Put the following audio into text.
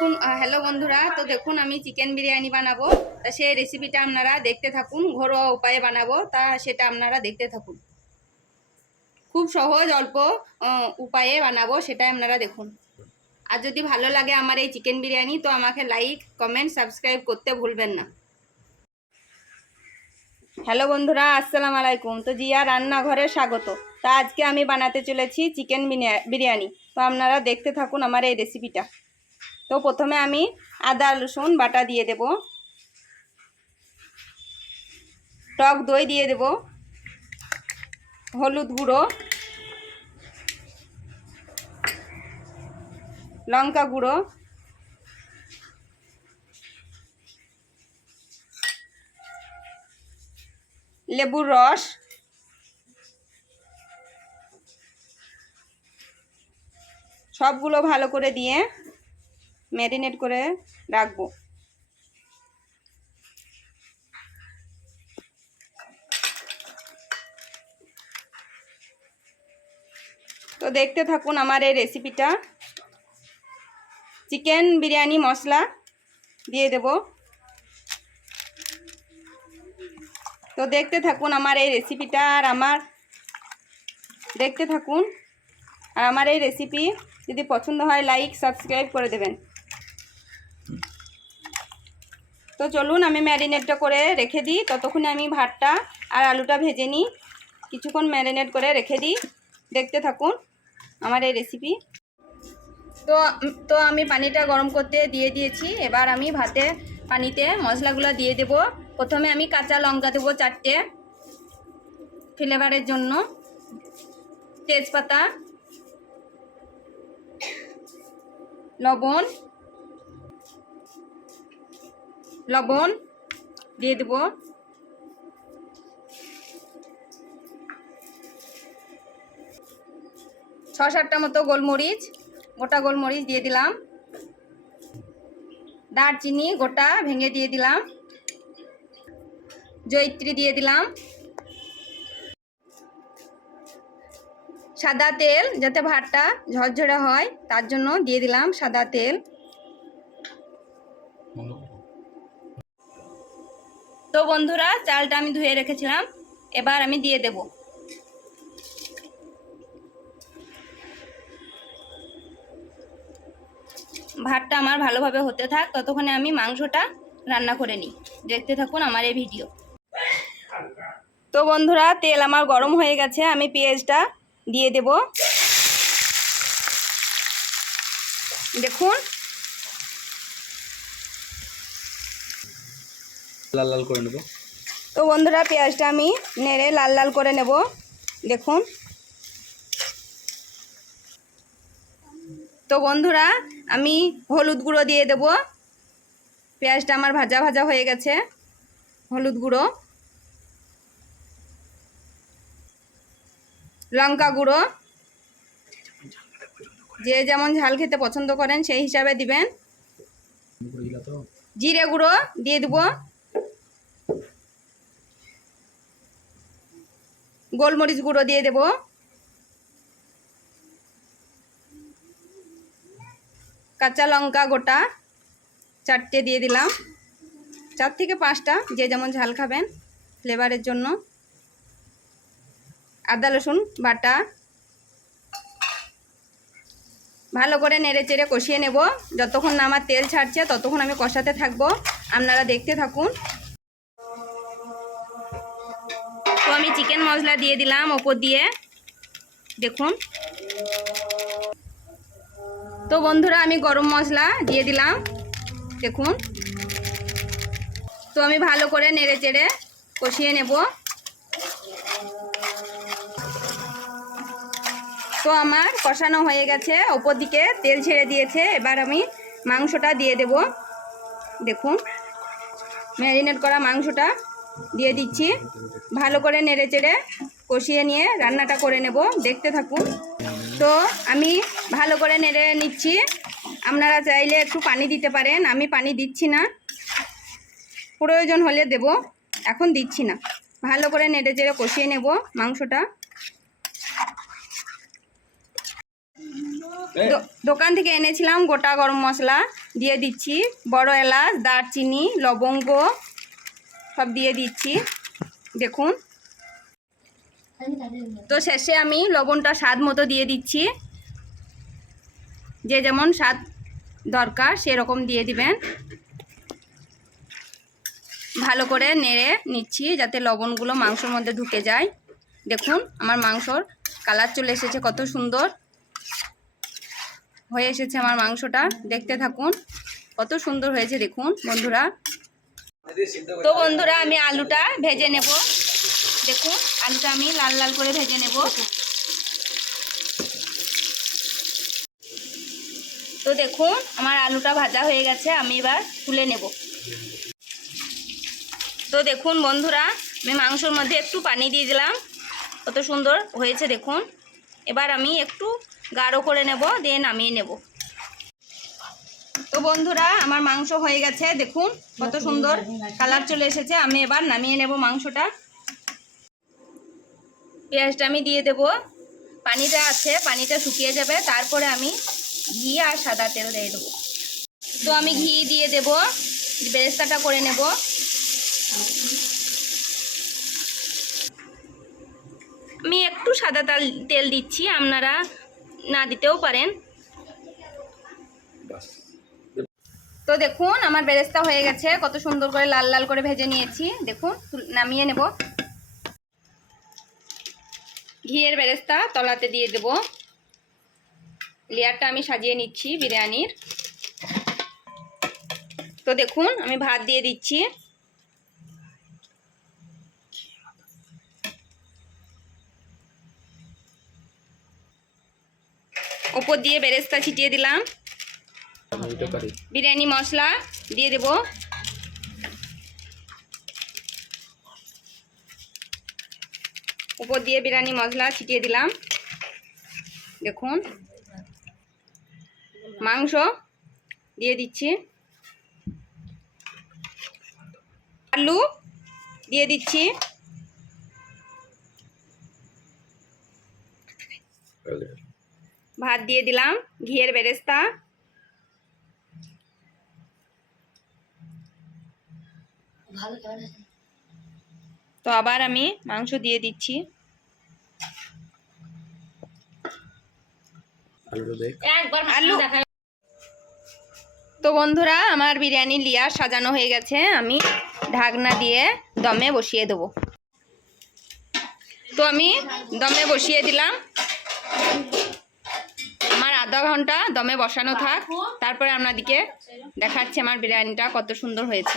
দেখুন হ্যালো বন্ধুরা, তো দেখুন আমি চিকেন বিরিয়ানি বানাবো। তা সেই রেসিপিটা আপনারা দেখতে থাকুন। ঘরোয়া উপায়ে বানাবো, তা সেটা আপনারা দেখতে থাকুন। খুব সহজ অল্প উপায়ে বানাবো, সেটাই আপনারা দেখুন। আর যদি ভালো লাগে আমার এই চিকেন বিরিয়ানি, তো আমাকে লাইক কমেন্ট সাবস্ক্রাইব করতে ভুলবেন না। হ্যালো বন্ধুরা, আসসালামু আলাইকুম। তো জিয়া রান্নাঘরে স্বাগত। তা আজকে আমি বানাতে চলেছি চিকেন বিরিয়ানি। তো আপনারা দেখতে থাকুন আমার এই রেসিপিটা। তো প্রথমে আমি আদা রসুন বাটা দিয়ে দেব, টক দই দিয়ে দেব, হলুদ গুঁড়ো, লঙ্কা গুঁড়ো, লেবুর রস, সবগুলো ভালো করে দিয়ে ম্যারিনেট করে রাখবো। তো দেখতে থাকুন আমার এই রেসিপিটা। চিকেন বিরিয়ানি মশলা দিয়ে দেব। তো দেখতে থাকুন আমার এই রেসিপিটা, আর দেখতে থাকুন। আর আমার এই রেসিপি যদি পছন্দ হয় লাইক সাবস্ক্রাইব করে দেবেন। তো চলুন আমি ম্যারিনেটটা করে রেখে দিই। ততক্ষণে আমি ভাতটা আর আলুটা ভেজে নিই। কিছুক্ষণ ম্যারিনেট করে রেখে দিই। দেখতে থাকুন আমার এই রেসিপি। তো আমি পানিটা গরম করতে দিয়ে দিয়েছি। এবার আমি পানিতে মশলাগুলো দিয়ে দেব। প্রথমে আমি কাঁচা লঙ্কা দেবো 4টে ফ্লেভারের জন্য, তেজপাতা, লবণ দিয়ে দেব, 6-7টা মতো গোলমরিচ, গোটা গোলমরিচ দিয়ে দিলাম, দারচিনি গোটা ভেঙে দিয়ে দিলাম, জয়িত্রী দিয়ে দিলাম, সাদা তেল যাতে ভাতটা ঝরঝরে হয় তার জন্য দিয়ে দিলাম সাদা তেল। তো বন্ধুরা, চালটা আমি ধুয়ে রেখেছিলাম, এবার আমি দিয়ে দেব। ভাতটা আমার ভালোভাবে হতে থাক, ততক্ষণে আমি মাংসটা রান্না করে নিই। দেখতে থাকুন আমার এই ভিডিও। তো বন্ধুরা, তেল আমার গরম হয়ে গেছে, আমি পেঁয়াজটা দিয়ে দেব। দেখুন লাল লাল করে নেব। তো বন্ধুরা, পেঁয়াজটা আমি নেড়ে লাল লাল করে নেব। দেখুন। তো বন্ধুরা, আমি হলুদ গুঁড়ো দিয়ে দেব। পেঁয়াজটা আমার ভাজা ভাজা হয়ে গেছে। হলুদ গুঁড়ো, লঙ্কা গুঁড়ো, যে যেমন ঝাল খেতে পছন্দ করেন সেই হিসাবে দিবেন। জিরে গুঁড়ো দিয়ে দেব, গোলমরিচ গুঁড়ো দিয়ে দেব, কাঁচা লঙ্কা গোটা 4টে দিয়ে দিলাম, 4 থেকে 5টা, যে যেমন ঝাল খাবেন ফ্লেভারের জন্য। আদা রসুন বাটা ভালো করে নেড়ে চেড়ে কষিয়ে নেব। যতক্ষণ না আমার তেল ছাড়ছে ততক্ষণ আমি কষাতে থাকবো। আপনারা দেখতে থাকুন। তো আমি চিকেন মশলা দিয়ে দিলাম ওপর দিয়ে, দেখুন। তো বন্ধুরা, আমি গরম মশলা দিয়ে দিলাম, দেখুন। তো আমি ভালো করে নেড়ে চেড়ে কষিয়ে নেব। তো আমার কষানো হয়ে গেছে, ওপর দিকে তেল ছেড়ে দিয়েছে। এবার আমি মাংসটা দিয়ে দেব। দেখুন, ম্যারিনেট করা মাংসটা দিয়ে দিচ্ছি। ভালো করে নেড়ে চেড়ে কষিয়ে নিয়ে রান্নাটা করে নেব। দেখতে থাকুন। তো আমি ভালো করে নেড়ে নিচ্ছি। আপনারা চাইলে একটু পানি দিতে পারেন, আমি পানি দিচ্ছি না, প্রয়োজন হলে দেব, এখন দিচ্ছি না। ভালো করে নেড়ে চেড়ে কষিয়ে নেব মাংসটা। দোকান থেকে এনেছিলাম গোটা গরম মশলা, দিয়ে দিচ্ছি বড় এলাচ, দারচিনি, লবঙ্গ সব দিয়ে দিচ্ছি দেখুন। তো শেষে আমি লবণটা স্বাদ মতো দিয়ে দিচ্ছি, যে যেমন স্বাদ দরকার সেরকম দিয়ে দিবেন। ভালো করে নেড়ে নিচ্ছি যাতে লবণগুলো মাংসের মধ্যে ঢুকে যায়। দেখুন আমার মাংসর কালার চলে এসেছে, কত সুন্দর হয়ে এসেছে আমার মাংসটা। দেখতে থাকুন কত সুন্দর হয়েছে দেখুন বন্ধুরা। তো বন্ধুরা আমি আলুটা ভেজে নেব। দেখুন আলুটা আমি লাল লাল করে ভেজে নেব। তো দেখুন আমার আলুটা ভাজা হয়ে গেছে, আমি এবার তুলে নেব। তো দেখুন বন্ধুরা আমি মাংসর মধ্যে একটু পানি দিয়ে দিলাম, কত সুন্দর হয়েছে দেখুন। এবার আমি একটু গাঢ় করে নেব, দিয়ে নামিয়ে নেব। তো বন্ধুরা আমার মাংস হয়ে গেছে, দেখুন কত সুন্দর কালার চলে এসেছে। আমি এবার নামিয়ে নেব মাংসটা। পেঁয়াজটা আমি দিয়ে দেব, পানিটা আছে পানিটা শুকিয়ে যাবে, তারপরে আমি ঘি আর সাদা তেল দিয়ে দেবো। তো আমি ঘি দিয়ে দেব, বেরেস্তাটা করে নেব। আমি একটু সাদা তেল দিচ্ছি, আপনারা না দিতেও পারেন। তো দেখুন আমার বেরেস্তা হয়ে গেছে, কত সুন্দর করে লাল লাল করে ভেজে নিয়েছি। দেখুন নামিয়ে নেব। ঘিয়ের বেরেস্তা তলাতে দিয়ে দেব। লেয়ারটা আমি সাজিয়ে নিচ্ছি বিরিয়ানির। তো দেখুন আমি ভাত দিয়ে দিচ্ছি। উপর দিয়ে বেরেস্তা ছিটিয়ে দিলাম। বিরিয়ানি মশলা দিয়ে দেব। উপর দিয়ে বিরিয়ানি মশলা ছিটিয়ে দিলাম। দেখুন মাংস দিয়ে দিচ্ছি, আলু দিয়ে দিচ্ছি, ভাত দিয়ে দিলাম, ঘিয়ের বেরেস্তা, তো আবার আমি মাংস দিয়ে দিচ্ছি। আলু। তো বন্ধুরা আমার বিরিয়ানি লেয়ার সাজানো হয়ে গেছে, আমি ঢাকনা দিয়ে দমে বসিয়ে দেবো। তো আমি দমে বসিয়ে দিলাম, আমার আধা ঘন্টা দমে বসানো থাক, তারপরে আপনাদেরকে দেখাচ্ছি আমার বিরিয়ানিটা কত সুন্দর হয়েছে।